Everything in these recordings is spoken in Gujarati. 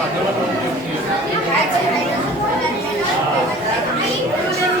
Thank you.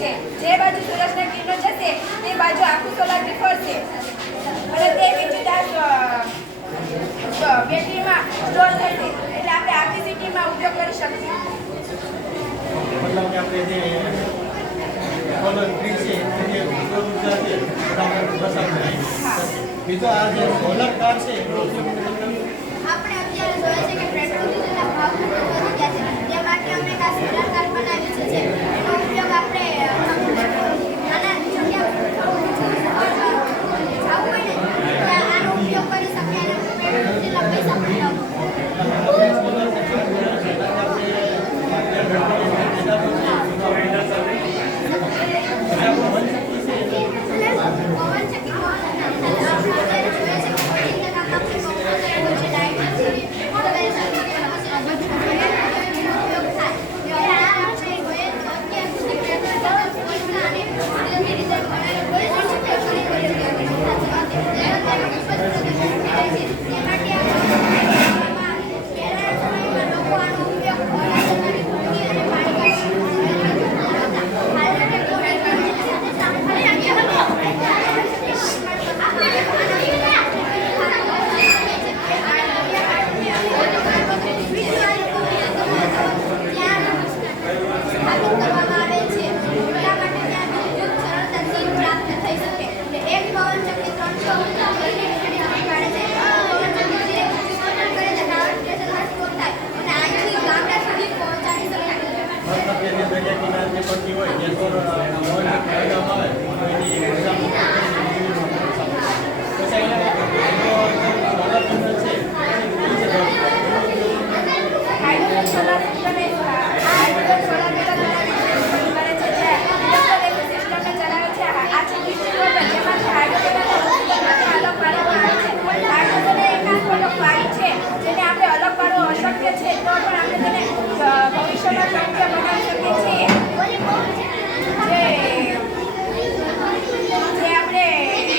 છે. જે બાજુ સૂરજના કિરણો જશે તે બાજુ આખું સોલાર ફરશે અને તે વીજ બેટરીમાં સ્ટોર થશે. એટલે આપણે આખી સિટીમાં ઉપયોગ કરી શકીએ. આપણે અત્યારે જોઈએ છે કે પેટ્રોલ ડીઝલના ભાવ ખૂબ વધી ગયા છે. તે માટે અમે કાશ્મીર